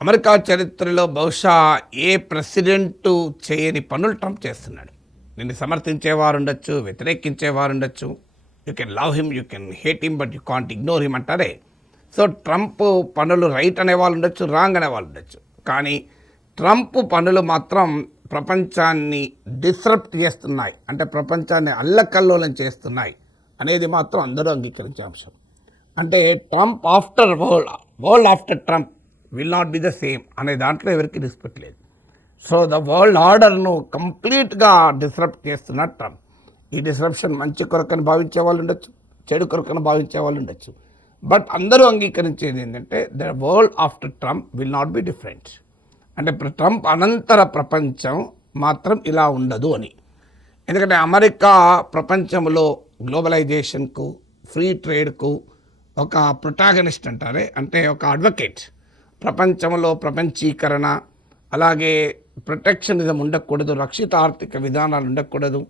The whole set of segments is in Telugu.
అమెరికా చరిత్రలో బహుశా ఏ ప్రెసిడెంట్ చేయని పనులు ట్రంప్ చేస్తున్నాడు. నిన్ను సమర్థించేవారు ఉండొచ్చు, వ్యతిరేకించేవారు ఉండొచ్చు. You can love him, you can hate him, but you can't ignore him అంటారే. సో ట్రంప్ పనులు రైట్ అనేవాళ్ళు ఉండొచ్చు, రాంగ్ అనేవాళ్ళు ఉండొచ్చు. కానీ ట్రంప్ పనులు మాత్రం ప్రపంచాన్ని డిస్రప్ట్ చేస్తున్నాయి, అంటే ప్రపంచాన్ని అల్లకల్లోలం చేస్తున్నాయి అనేది మాత్రం అందరూ అంగీకరించే అంశం. అంటే Trump after world after Trump will not be the same అనే దాంట్లో ఎవరికి రెస్పెక్ట్ లేదు. సో ద వరల్డ్ ఆర్డర్ను కంప్లీట్గా డిస్రప్ట్ చేస్తున్న ట్రంప్. ఈ డిస్రప్షన్ మంచి కొరకని భావించే వాళ్ళు ఉండొచ్చు, చెడు కొరకని భావించే వాళ్ళు ఉండొచ్చు. బట్ అందరూ అంగీకరించేది ఏంటంటే the world after Trump will not be different. అంటే ట్రంప్ అనంతర ప్రపంచం మాత్రం ఇలా ఉండదు అని. ఎందుకంటే అమెరికా ప్రపంచంలో గ్లోబలైజేషన్కు, ఫ్రీ ట్రేడ్కు ఒక ప్రొటాగనిస్ట్ అంటారే, అంటే ఒక అడ్వకేట్. ప్రపంచంలో ప్రపంచీకరణ, అలాగే ప్రొటెక్షనిజం ఉండకూడదు, రక్షిత ఆర్థిక విధానాలు ఉండకూడదు,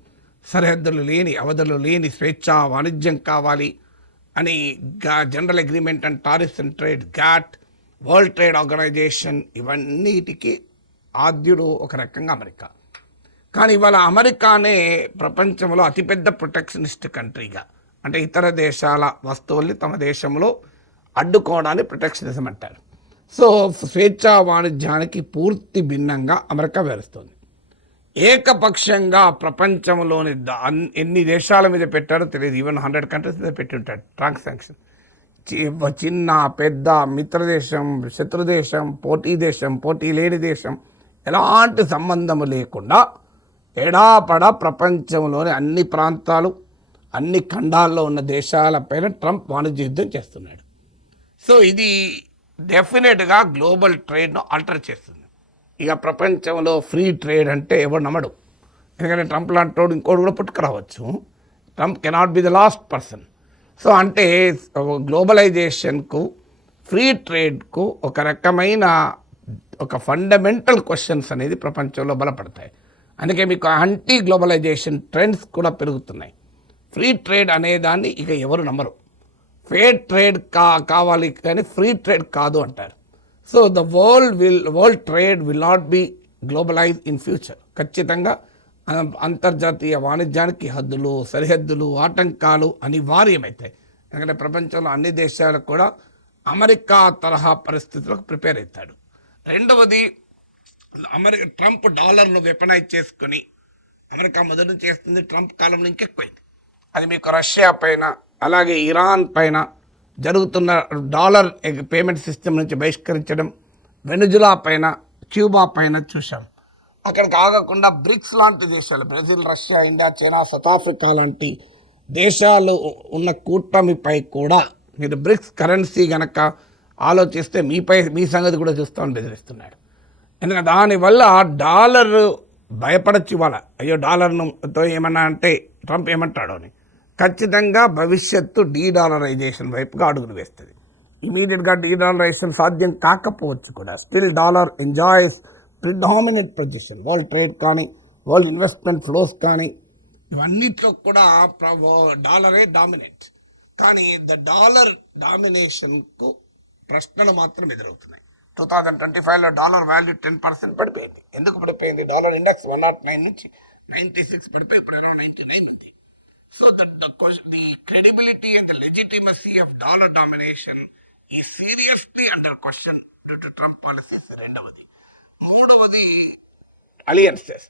సరిహద్దులు లేని, అవధులు లేని స్వేచ్ఛ వాణిజ్యం కావాలి అని general agreement and tariffs and trade, GATT, world trade organisation, ఇవన్నిటికీ ఆద్యుడు ఒక రకంగా అమెరికా. కానీ ఇవాళ అమెరికానే ప్రపంచంలో అతిపెద్ద ప్రొటెక్షనిస్ట్ కంట్రీగా, అంటే ఇతర దేశాల వస్తువుల్ని తమ దేశంలో అడ్డుకోవడాన్ని ప్రొటెక్షనిజం అంటారు. సో స్వేచ్ఛా వాణిజ్యానికి పూర్తి భిన్నంగా అమెరికా వ్యవహరిస్తుంది. ఏకపక్షంగా ప్రపంచంలోని ఎన్ని దేశాల మీద పెట్టారో తెలియదు, ఈవెన్ 100 కంట్రీస్ మీద పెట్టి ఉంటాడు ట్రాన్సాక్షన్. చిన్న పెద్ద, మిత్రదేశం, శత్రుదేశం, పోటీ దేశం, పోటీ లేని దేశం, ఎలాంటి సంబంధం లేకుండా ఎడాపడ ప్రపంచంలోని అన్ని ప్రాంతాలు, అన్ని ఖండాల్లో ఉన్న దేశాలపైన ట్రంప్ వాణిజ్య యుద్ధం చేస్తున్నాడు. సో ఇది డెఫినెట్గా గ్లోబల్ ట్రేడ్ను ఆల్టర్ చేస్తుంది. ఇక ప్రపంచంలో ఫ్రీ ట్రేడ్ అంటే ఎవరు నమ్మడు. ఎందుకంటే ట్రంప్ లాంటి ఇంకోటి కూడా పుట్టుకురావచ్చు. Trump cannot be the last person. So అంటే గ్లోబలైజేషన్కు, ఫ్రీ ట్రేడ్కు ఒక రకమైన ఒక ఫండమెంటల్ క్వశ్చన్స్ అనేది ప్రపంచంలో బలపడతాయి. అందుకే మీకు యాంటీ గ్లోబలైజేషన్ ట్రెండ్స్ కూడా పెరుగుతున్నాయి. ఫ్రీ ట్రేడ్ అనేదాన్ని ఇక ఎవరు నమ్మరు. ఫేర్ ట్రేడ్ కావాలి కానీ ఫ్రీ ట్రేడ్ కాదు అంటారు. So the world trade will not be globalise in future. ఖచ్చితంగా అంతర్జాతీయ వాణిజ్యానికి హద్దులు, సరిహద్దులు, ఆటంకాలు అనివార్యమవుతాయి. ఎందుకంటే ప్రపంచంలో అన్ని దేశాలకు కూడా అమెరికా తరహా పరిస్థితులకు ప్రిపేర్ అవుతాడు. రెండవది, ట్రంప్ డాలర్ను వెపనైజ్ చేసుకుని అమెరికా మొదటి చేస్తుంది. ట్రంప్ కాలంలో ఇంకెక్కువైంది. అది మీకు రష్యా పైన, అలాగే ఇరాన్ పైన జరుగుతున్న డాలర్ పేమెంట్ సిస్టమ్ నుంచి బహిష్కరించడం, వెనుజులా పైన, క్యూబా పైన చూసాం. అక్కడికి ఆగకుండా బ్రిక్స్ లాంటి దేశాలు, Brazil, Russia, India, China, south Africa లాంటి దేశాలు ఉన్న కూటమిపై కూడా మీరు బ్రిక్స్ కరెన్సీ కనుక ఆలోచిస్తే మీ సంగతి కూడా చూస్తామని బెదిరిస్తున్నాడు. ఎందుకంటే దానివల్ల డాలర్ భయపడచ్చు. ఇవాళ అయ్యో డాలర్తో ఏమన్నా అంటే ట్రంప్ ఏమంటాడో అని. ఖచ్చితంగా భవిష్యత్తు డీడాలరైజేషన్ వైపుగా అడుగులు వేస్తుంది. ఇమీడియట్గా డీడాలరైజేషన్ సాధ్యం కాకపోవచ్చు కూడా, still dollar enjoys predominant position. World trade కానీ, వరల్డ్ ఇన్వెస్ట్మెంట్ ఫ్లోస్ కానీ, ఇవన్నిట్లో కూడా డాలరే డామినేట్. కానీ ద డాలర్ డామినేషన్కు ప్రశ్నలు మాత్రం ఎదురవుతున్నాయి. 2025లో డాలర్ వాల్యూ 10% పడిపోయింది. ఎందుకు పడిపోయింది? డాలర్ ఇండెక్స్ 109 నుంచి 96 పడిపోయి ఇప్పుడు 99 ఉంది. So the credibility and the legitimacy of dollar domination is seriously under question due to Trump policies. రెండవది. మూడవది, అలియన్సెస్.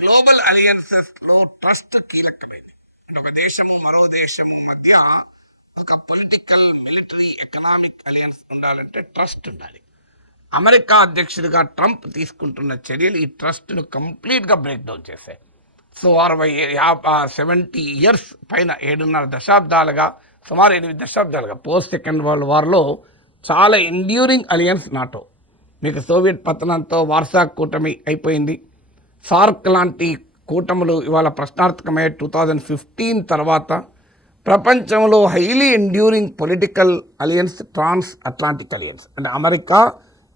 గ్లోబల్ అలియన్సెస్లో ట్రస్ట్ కీలకమైంది. ఒక దేశము మరో దేశము మధ్య ఒక పొలిటికల్, మిలిటరీ, ఎకనామిక్ అలియన్స్ ఉండాలంటే ట్రస్ట్ ఉండాలి. అమెరికా అధ్యక్షుడిగా ట్రంప్ తీసుకుంటున్న చర్యలు ఈ ట్రస్ట్ను కంప్లీట్గా బ్రేక్ డౌన్ చేశాయి. సో 70 ఇయర్స్ పైన, 7.5 దశాబ్దాలుగా, సుమారు 8 దశాబ్దాలుగా పోస్ట్ సెకండ్ వరల్డ్ వార్లో చాలా ఎండ్యూరింగ్ అలియన్స్ నాటో. మీకు సోవియట్ పతనంతో వార్సా కూటమి అయిపోయింది. సార్క్ లాంటి కూటములు ఇవాళ ప్రశ్నార్థకమయ్యే 2015 తర్వాత ప్రపంచంలో హైలీ ఎండ్యూరింగ్ పొలిటికల్ అలియన్స్ ట్రాన్స్ అట్లాంటిక్ అలియన్స్. అంటే అమెరికా,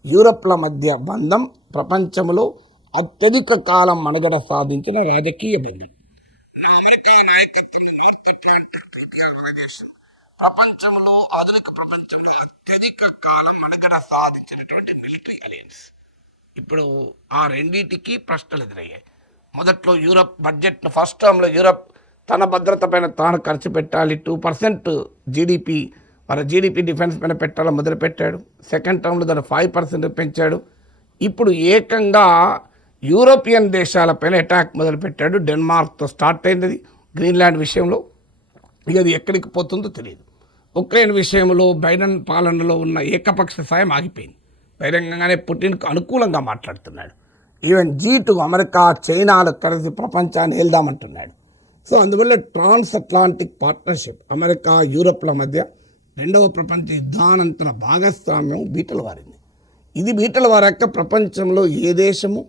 యూరప్ల మధ్య బంధం ప్రపంచంలో అత్యధిక కాలం మనుగడ సాధించిన రాజకీయ బంధం. అమెరికా నాయకత్వం నార్త్ అట్లాంటిక్ ట్రీటీ ఆర్గనైజేషన్ ప్రపంచంలో, ఆధునిక ప్రపంచంలో అత్యధిక కాలం మనుగడ సాధించినటువంటి మిలిటరీ అలయన్స్. ఇప్పుడు ఆ రెండింటికి ప్రశ్నలు ఎదురయ్యాయి. మొదట్లో యూరప్ బడ్జెట్ను ఫస్ట్ టర్మ్లో యూరప్ తన భద్రత పైన తాను ఖర్చు పెట్టాలి, 2% జీడిపి వాళ్ళ జీడిపి డిఫెన్స్ పైన పెట్టాలని మొదలుపెట్టాడు. సెకండ్ టర్మ్లో దాన్ని 5% పెంచాడు. ఇప్పుడు ఏకంగా యూరోపియన్ దేశాలపైన అటాక్ మొదలుపెట్టాడు. డెన్మార్క్తో స్టార్ట్ అయింది గ్రీన్లాండ్ విషయంలో. ఇక అది ఎక్కడికి పోతుందో తెలియదు. ఉక్రెయిన్ విషయంలో బైడెన్ పాలనలో ఉన్న ఏకపక్ష సాయం ఆగిపోయింది. బహిరంగంగానే పుటిన్కు అనుకూలంగా మాట్లాడుతున్నాడు. ఈవెన్ G2 అమెరికా చైనాలు కలిసి ప్రపంచాన్ని వెళ్దామంటున్నాడు. సో అందువల్ల ట్రాన్స్ అట్లాంటిక్ పార్ట్నర్షిప్ అమెరికా యూరప్ల మధ్య రెండవ ప్రపంచ యుద్ధానంతర భాగస్వామ్యం బీటలు వారింది. ఇది బీటలు వారాక ప్రపంచంలో ఏ దేశము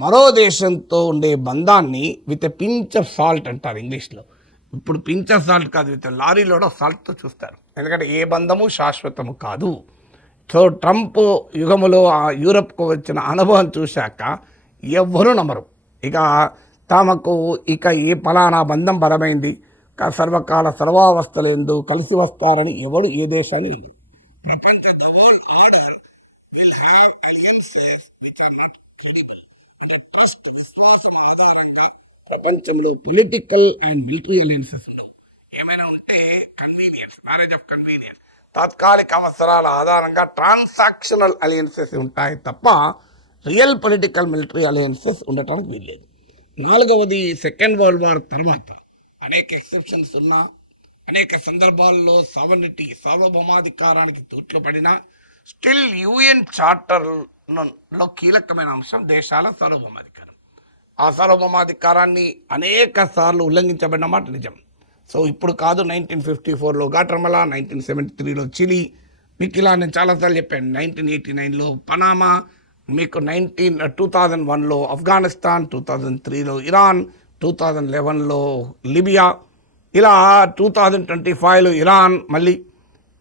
మరో దేశంతో ఉండే బంధాన్ని with a pinch of salt అంటారు ఇంగ్లీష్లో. ఇప్పుడు పించ్ ఆఫ్ సాల్ట్ కాదు, విత్ లారీలోడో సాల్ట్తో చూస్తారు. ఎందుకంటే ఏ బంధము శాశ్వతము కాదు. సో ట్రంప్ యుగములో ఆ యూరప్కు వచ్చిన అనుభవం చూశాక ఎవ్వరూ నమ్మరు. ఇక తమకు ఇక ఏ ఫలానా బంధం బలమైంది, సర్వకాల సర్వావస్థలు ఎందు కలిసి వస్తారని ఎవడు ఏ దేశాన్ని లేదు. ప్రపంచ ట్రస్ట్ విశ్వాసం ఆధారంగా ప్రపంచంలో పొలిటికల్ అండ్ మిలిటరీ అలయన్సెస్ ఏమైనా ఉంటే కన్వీనియన్స్, మ్యారేజ్ ఆఫ్ కన్వీనియన్స్, తాత్కాలిక అవసరాల ఆధారంగా ట్రాన్సాక్షనల్ అలయన్సెస్ ఉంటాయి తప్ప రియల్ పొలిటికల్ మిలిటరీ అలయన్సెస్ ఉండటానికి వీల్లేదు. నాలుగవది, సెకండ్ వరల్డ్ వార్ తర్వాత అనేక ఎక్సెప్షన్స్ ఉన్నా, అనేక సందర్భాల్లో సావర్నిటీ సార్వభౌమాధికారానికి తూట్లు పడినా స్టిల్ UN చార్టర్లో కీలకమైన అంశం దేశాల సార్వభౌమాధికారం. ఆ సార్వభౌమాధికారాన్ని అనేక సార్లు ఉల్లంఘించబడిన మాట నిజం. సో ఇప్పుడు కాదు, 1954లో గాటర్మలా, 1973లో చిలీ, మీకు ఇలా నేను చాలాసార్లు చెప్పాను. 1989లో పనామా, మీకు 2001లో ఆఫ్ఘనిస్తాన్, 2003లో ఇరాన్, 2011లో లిబియా, ఇలా 2025లో ఇరాన్. మళ్ళీ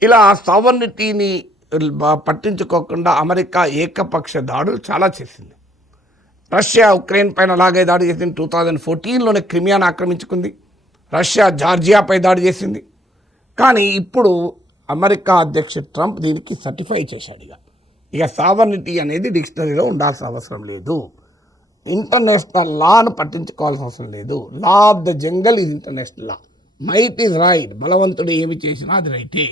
ఇలా సావర్నిటీని పట్టించుకోకుండా అమెరికా ఏకపక్ష దాడులు చాలా చేసింది. రష్యా ఉక్రెయిన్ పైన అలాగే దాడి చేసింది. 2014లోనే క్రిమియాను ఆక్రమించుకుంది. రష్యా జార్జియాపై దాడి చేసింది. కానీ ఇప్పుడు అమెరికా అధ్యక్షుడు ట్రంప్ దీనికి సర్టిఫై చేశాడు. ఇక సావర్నిటీ అనేది డిక్షనరీలో ఉండాల్సిన అవసరం లేదు. ఇంటర్నేషనల్ లాను పట్టించుకోవాల్సిన అవసరం లేదు. Law of the jungle is international law. Might is right. బలవంతుడు ఏమి చేసినా అది రైటే,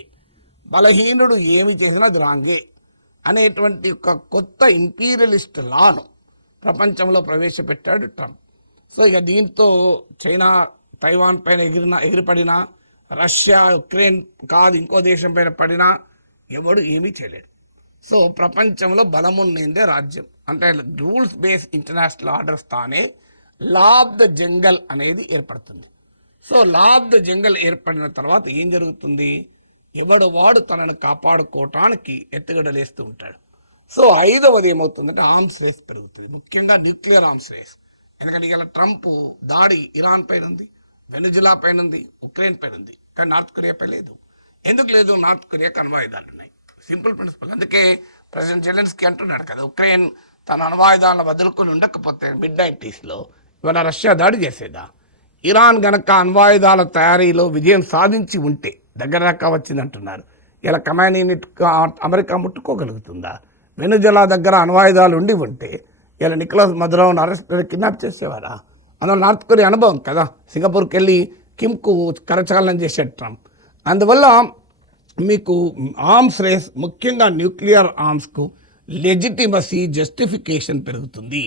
బలహీనుడు ఏమి చేసినా అది రాంగే అనేటువంటి ఒక కొత్త ఇంపీరియలిస్ట్ లాను ప్రపంచంలో ప్రవేశపెట్టాడు ట్రంప్. సో ఇక దీంతో చైనా తైవాన్ పైన ఎగిరిపడినా, రష్యా ఉక్రెయిన్ కాదు ఇంకో దేశం పైన పడినా ఎవడు ఏమీ చేయలేడు. సో ప్రపంచంలో బలమున్నిందే రాజ్యం అంటే రూల్స్ బేస్ ఇంటర్నేషనల్ ఆర్డర్స్ తానే లా ఆఫ్ ద జంగల్ అనేది ఏర్పడుతుంది. So law of the jungle ఏర్పడిన తర్వాత ఏం జరుగుతుంది? ఎవడు వాడు తనను కాపాడుకోవటానికి ఎత్తుగడలేస్తూ ఉంటాడు. సో ఐదవది ఏమవుతుందంటే ఆర్మ్స్ రేస్ పెరుగుతుంది, ముఖ్యంగా న్యూక్లియర్ ఆర్మ్స్ రేస్. ఎందుకంటే ఇలా ట్రంప్ దాడి ఇరాన్ పైన ఉంది, వెనిజులా పైన ఉంది, ఉక్రెయిన్ పైన ఉంది, కానీ నార్త్ కొరియా పై లేదు. ఎందుకు లేదు? నార్త్ కొరియాకి అణ్వాయుధాలు ఉన్నాయి. Simple principal. అందుకే ప్రెసిడెంట్ జెలెన్స్కీ అంటున్నాడు కదా, ఉక్రెయిన్ తన అణ్వాయుధాలను వదులుకొని ఉండకపోతే మిడ్-90sలో ఇవాళ రష్యా దాడి చేసేదా? ఇరాన్ గనక అణ్వాయుధాల తయారీలో విజయం సాధించి ఉంటే దగ్గర దాకా వచ్చిందంటున్నారు. ఇలా కమాండ్ యూనిట్ అమెరికా ముట్టుకోగలుగుతుందా? వెనుజులా దగ్గర అణ్వాయుధాలు ఉండి ఉంటే ఇలా నికోలస్ మదురోను కిడ్నాప్ చేసేవారా? అందులో నార్త్ కొరియా అనుభవం కదా, సింగపూర్కి వెళ్ళి కిమ్కు కరచాలనం చేశాడు ట్రంప్. అందువల్ల మీకు ఆర్మ్స్ రేస్, ముఖ్యంగా న్యూక్లియర్ ఆర్మ్స్కు లెజిటిమసీ, జస్టిఫికేషన్ పెరుగుతుంది.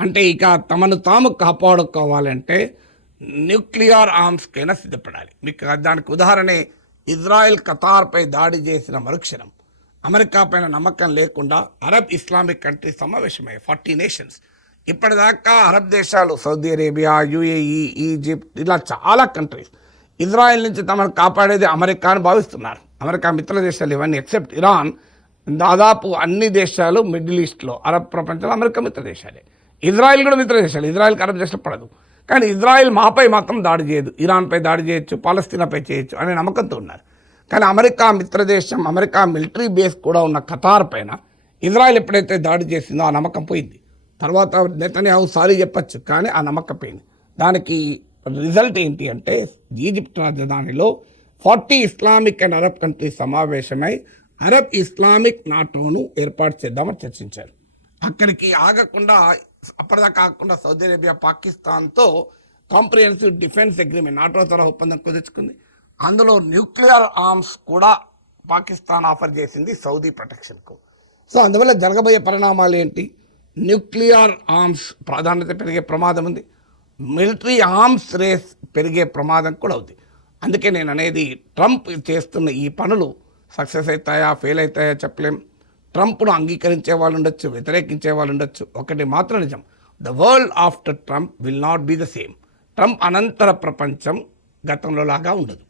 అంటే ఇక తమను తాము కాపాడుకోవాలంటే న్యూక్లియర్ ఆర్మ్స్కైనా సిద్ధపడాలి. మీకు దానికి ఉదాహరణే ఇజ్రాయెల్ ఖతార్పై దాడి చేసిన మరుక్షణం అమెరికా పైన నమ్మకం లేకుండా అరబ్ ఇస్లామిక్ కంట్రీస్ సమావేశమయ్యాయి, 40 నేషన్స్. ఇప్పటిదాకా అరబ్ దేశాలు సౌదీ అరేబియా, UAE, ఈజిప్ట్, ఇలా చాలా కంట్రీస్ ఇజ్రాయెల్ నుంచి తమను కాపాడేది అమెరికా అని భావిస్తున్నారు. అమెరికా మిత్ర దేశాలు ఇవన్నీ ఎక్సెప్ట్ ఇరాన్. దాదాపు అన్ని దేశాలు మిడిల్ ఈస్ట్లో అరబ్ ప్రపంచంలో అమెరికా మిత్ర దేశాలే. ఇజ్రాయెల్ కూడా మిత్ర దేశాలు. ఇజ్రాయెల్కి అరబ్ దేశాలు పడదు. కానీ ఇజ్రాయెల్ మాపై మాత్రం దాడి చేయదు, ఇరాన్పై దాడి చేయొచ్చు, పాలస్తీనాపై చేయొచ్చు అనే నమ్మకంతో ఉన్నారు. కానీ అమెరికా మిత్రదేశం, అమెరికా మిలిటరీ బేస్ కూడా ఉన్న ఖతార్ పైన ఇజ్రాయెల్ ఎప్పుడైతే దాడి చేసిందో ఆ నమ్మకం పోయింది. తర్వాత నెతన్యాహు సారీ చెప్పచ్చు, కానీ ఆ నమ్మకం పోయింది. దానికి రిజల్ట్ ఏంటి అంటే ఈజిప్ట్ రాజధానిలో 40 ఇస్లామిక్ అండ్ అరబ్ కంట్రీస్ సమావేశమై అరబ్ ఇస్లామిక్ నాటోను ఏర్పాటు చేద్దామని చర్చించారు. అక్కడికి ఆగకుండా అప్పటిదాకా కాకుండా సౌదీ అరేబియా పాకిస్తాన్తో కాంప్రిహెన్సివ్ డిఫెన్స్ అగ్రిమెంట్ నాటో తరహా ఒప్పందం కుదుర్చుకుంది. అందులో న్యూక్లియర్ ఆర్మ్స్ కూడా పాకిస్తాన్ ఆఫర్ చేసింది సౌదీ ప్రొటెక్షన్కు. సో అందువల్ల జరగబోయే పరిణామాలు ఏంటి? న్యూక్లియర్ ఆర్మ్స్ ప్రాధాన్యత పెరిగే ప్రమాదం ఉంది, మిలిటరీ ఆర్మ్స్ రేస్ పెరిగే ప్రమాదం కూడా ఉంది. అందుకే నేను అనేది ట్రంప్ చేస్తున్న ఈ పనులు సక్సెస్ అవుతాయా ఫెయిల్ అవుతాయా చెప్పలేం. ట్రంప్ను అంగీకరించే వాళ్ళు ఉండొచ్చు, వ్యతిరేకించే వాళ్ళు ఉండొచ్చు. ఒకటి మాత్రం నిజం, the world after Trump will not be the same. Trump అనంతర ప్రపంచం గతంలో లాగా ఉండదు.